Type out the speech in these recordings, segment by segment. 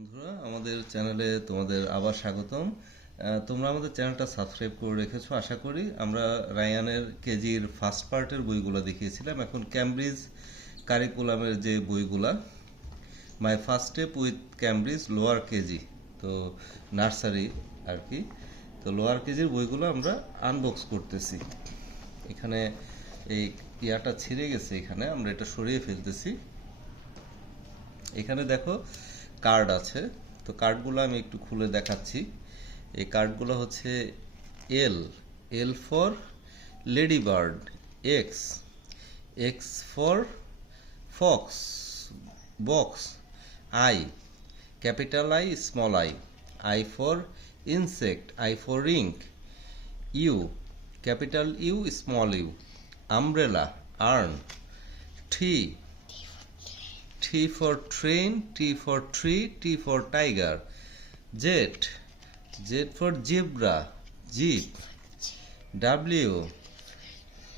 বন্ধুরা, আমাদের চ্যানেলে তোমাদের আবার স্বাগতম। তোমরা আমাদের চ্যানেলটা সাবস্ক্রাইব করে রেখেছো আশা করি। আমরা রায়ানের কেজির ফার্স্ট পার্টের বইগুলো দেখিয়েছিলাম, এখন ক্যামব্রিজ কারিকুলামের যে বইগুলা, my first step with Cambridge lower KG, তো নার্সারি আর কি। তো লোয়ার কেজির বইগুলো আমরা আনবক্স করতেছি। এখানে এই ইয়াটা ছিঁড়ে গেছে, এখানে আমরা এটা সরিয়ে ফেলতেছি। এখানে দেখো কার্ড আছে, তো কার্ডগুলো আমি একটু খুলে দেখাচ্ছি। এই কার্ডগুলো হচ্ছে L, L for lady bird, X, X for fox, box, I, capital I, small I, I for insect, I for rink, U, capital U, small U, umbrella, urn, T, T for train, T for tree, T for tiger. Z, Z for zebra, jeep. W,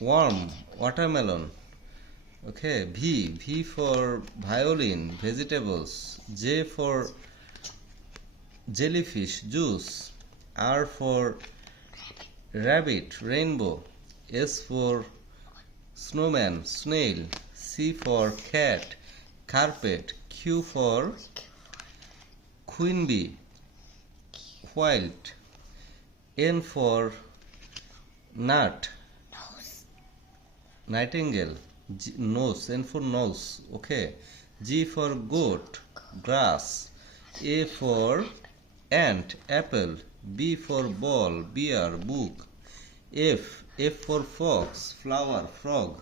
worm, watermelon. Okay, V, V for violin, vegetables. J for jellyfish, juice. R for rabbit, rainbow. S for snowman, snail. C for cat, carpet. Q for queen bee, white. N for nut, nightingale, nose, N for nose, okay. G for goat, grass. A for ant, apple. B for ball, bear, book. F, F for fox, flower, frog.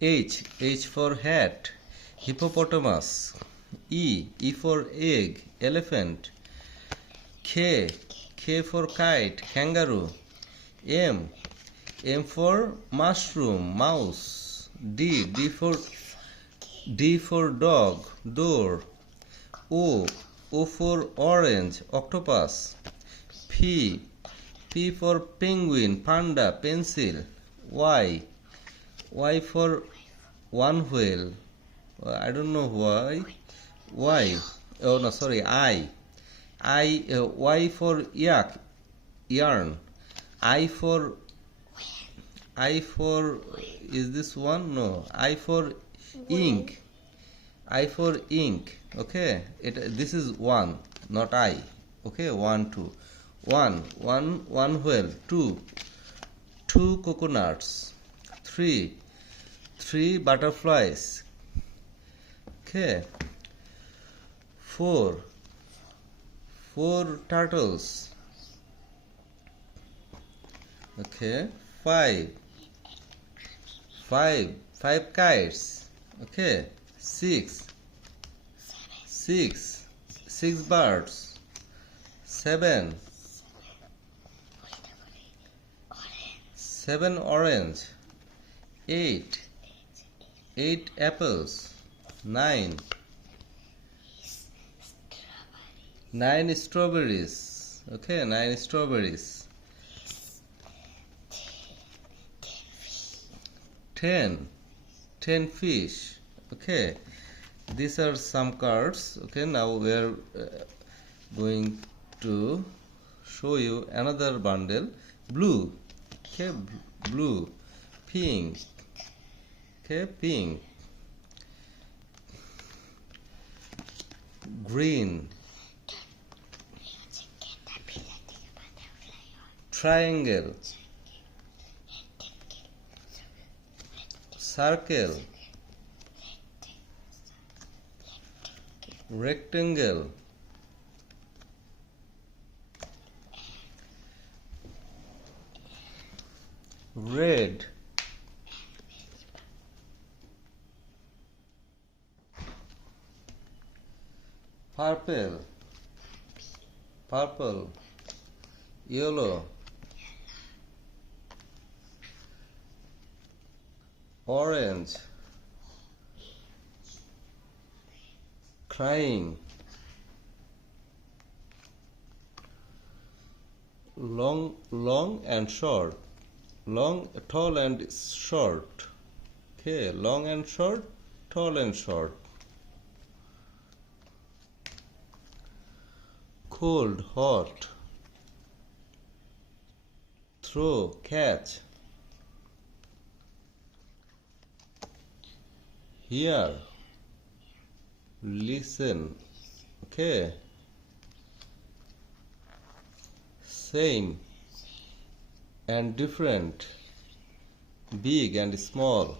H, H for hat, hippopotamus. E, E for egg, elephant. K, K for kite, kangaroo. M, M for mushroom, mouse. D, D for dog, door. O, O for orange, octopus. P, P for penguin, panda, pencil. Y, Y for one whale. I don't know why. Y. Oh no, sorry. Y for yak, yarn. I for is this one? No. I for ink. I for ink. Okay. This is one, not I. Okay. 1, 2. One whale. Two coconuts. Three butterflies. Okay. Four turtles. Okay. Five kites. Okay. Six birds. Seven orange. Eight apples. Nine strawberries. Okay, 9 strawberries. 10 fish. Okay, these are some cards. Okay, now we are going to show you another bundle. Blue. Okay, blue. Pink. Okay, pink. Green. Triangle. Circle. Rectangle. Red. Purple. Yellow. Orange. Crying. Long and short. Tall and short. Okay, long and short, tall and short. cold, hot, throw, catch, hear, listen, okay, same and different, big and small,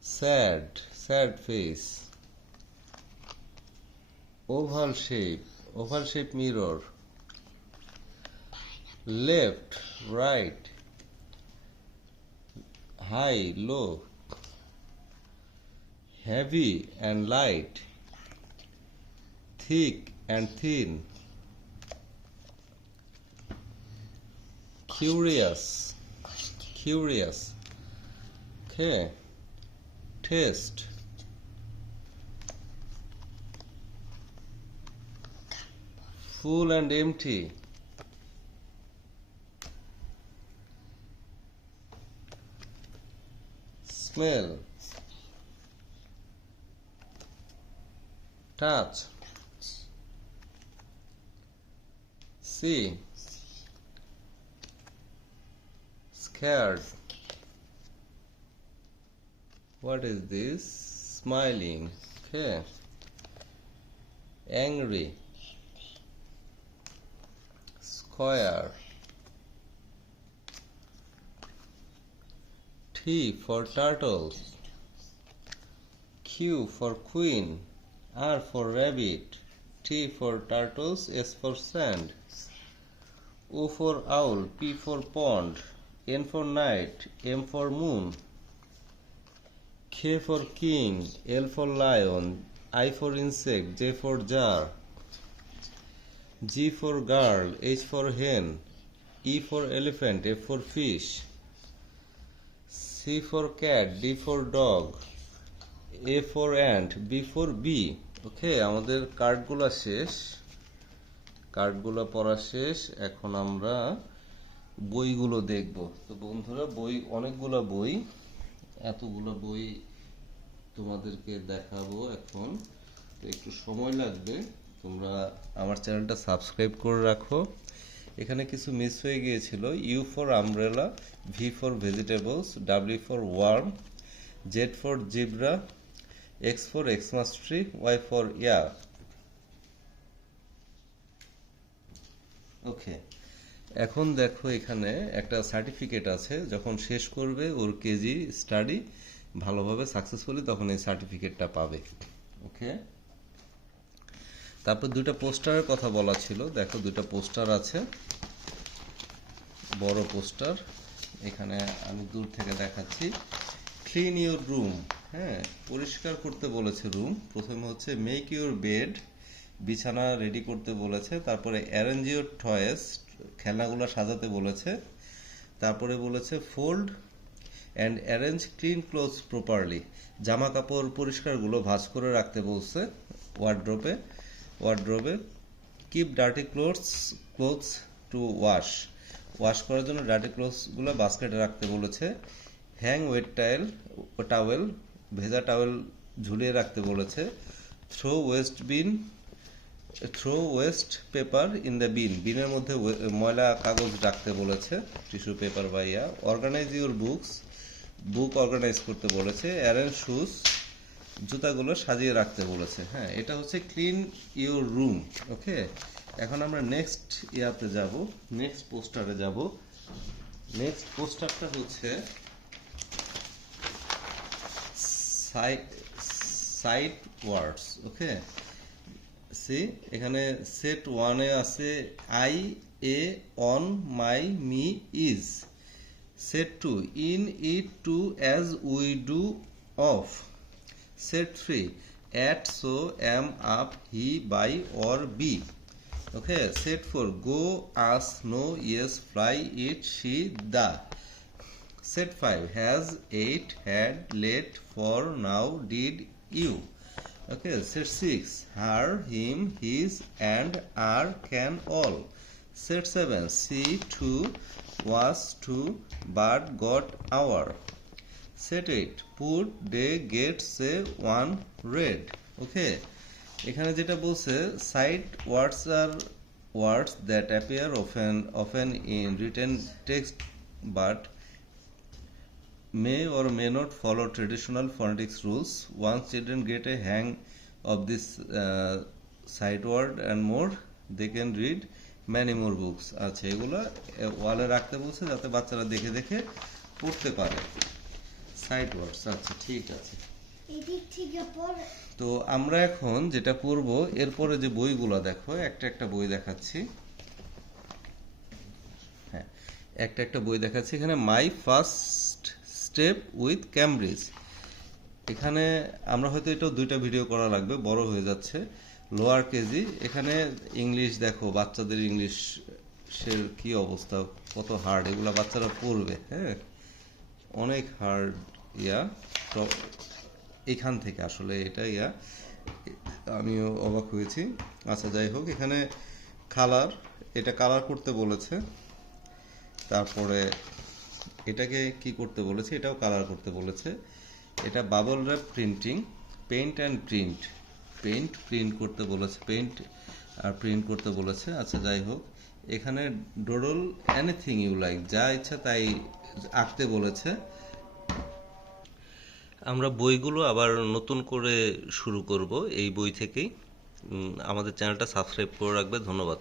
sad, sad face, oval shape mirror, left, right, high, low, heavy and light, thick and thin, curious, okay, taste, full and empty, smell, touch, see, scared, what is this, smiling, okay, angry, square, T for turtles, Q for queen, R for rabbit, T for turtles, S for sand, O for owl, P for pond, N for night, M for moon, K for king, L for lion, I for insect, J for jar, G for girl, H for hen, E for elephant, F for fish, C for cat, D for dog, A for ant, B for bee. ওকে, আমাদের কার্ডগুলো পড়া শেষ। এখন আমরা বইগুলো দেখব। তো বন্ধুরা, অনেকগুলো বই, এতগুলো বই তোমাদেরকে দেখাবো এখন, তো একটু সময় লাগবে। তোমরা আমার চ্যানেলটা সাবস্ক্রাইব করে রাখো। এখানে কিছু মিস হয়ে গিয়েছিল। U for umbrella, V for vegetables, W for worm, Z for zebra, X for Xmas tree, Y for yak. Okay, এখন দেখো এখানে একটা সার্টিফিকেট আছে। যখন শেষ করবে ওর কেজি স্টাডি ভালোভাবে সাকসেসফুলি, তখন এই সার্টিফিকেটটা পাবে। ওকে, তারপর দুটো পোস্টারের কথা বলা ছিল। দেখো দুটো পোস্টার আছে, বড় পোস্টার। এখানে আমি দূর থেকে দেখাচ্ছি। ক্লিন ইউর রুম, হ্যাঁ, পরিষ্কার করতে বলেছে রুম। প্রথমে হচ্ছে মেক ইউর বেড, বিছানা রেডি করতে বলেছে। তারপরে অ্যারেঞ্জ ইউর টয়েস, খেলনাগুলো সাজাতে বলেছে। তারপরে বলেছে fold and arrange clean clothes properly, জামা কাপড় পরিষ্কারগুলো ভাঁজ করে রাখতে বলছে ওয়ার্ড্রোবে। Keep dirty clothes to wash করার জন্য ডার্টি ক্লোথসগুলো বাস্কেটে রাখতে বলেছে। হ্যাং ওয়েট টাওয়েল, ভেজা টাওয়েল ঝুলিয়ে রাখতে বলেছে। Throw waste paper in the বিনের মধ্যে ময়লা কাগজ রাখতে বলেছে, টিস্যু পেপার বা ইয়া। অর্গানাইজ ইউর বুক অর্গানাইজ করতে বলেছে। অ্যারেঞ্জ শুজ, জুতাগুলো সাজিয়ে রাখতে বলেছে। হ্যাঁ, এটা হচ্ছে ক্লিন ইউর রুম। ওকে, এখন আমরা নেক্সট পোস্টারে যাব। নেক্সট পোস্টারটা হচ্ছে সাইট ওয়ার্ডস। ওকে, সি এখানে সেট ওয়ানে আছে I, a, on, my, me, is. Set two in, it, to, as, we, do, of. Set 3 at, so, am, up, he, by, or, be. Okay, set 4 go, us, no, yes, fly, it, she, the. Set 5 has, ate, had, let, for, now, did, you. Okay, set 6 her, him, his, and, are, can, all. Set 7 see, to, was, to, but, got, our. Set 8 put, day, get, say, one, read. Okay, এখানে যেটা বলছে, sight words আর words that appear often in written text but may or may not follow traditional phonetics rules. Once children get a hang of this sight word and more, they can read many more books. আচ্ছা, এগুলো ওয়ালে রাখতে বলছে যাতে বাচ্চারা দেখে দেখে পড়তে পারে সাইট ওয়ার্ডস। আচ্ছা, ঠিক আছে। তো আমরা এখন যেটা করব, এরপরে যে বইগুলো দেখো, একটা একটা বই দেখাচ্ছি। হ্যাঁ, একটা একটা বই দেখাচ্ছি। এখানে my first step with Cambridge, এখানে আমরা হয়তো এটাও দুইটা ভিডিও করা লাগবে, বড় হয়ে যাচ্ছে। লোয়ার কেজি, এখানে ইংলিশ দেখো, বাচ্চাদের ইংলিশের কি অবস্থা, কত হার্ড, এগুলা বাচ্চারা পড়বে। হ্যাঁ, অনেক হার্ড ইয়া। তো এখান থেকে আসলে এটা ইয়া, আমিও অবাক হয়েছি। আচ্ছা, যাই হোক, এখানে কালার, এটা কালার করতে বলেছে। তারপরে এটাকে কি করতে বলেছে, এটাও কালার করতে বলেছে। এটা bubble wrap printing, paint and print, print করতে বলেছে, পেইন্ট আর প্রিন্ট করতে বলেছে। আচ্ছা, যাই হোক, এখানে ডোডল এনিথিং ইউ লাইক, যা ইচ্ছা তাই আঁকতে বলেছে। আমরা বইগুলো আবার নতুন করে শুরু করব এই বই থেকেই। আমাদের চ্যানেলটা সাবস্ক্রাইব করে রাখবে। ধন্যবাদ।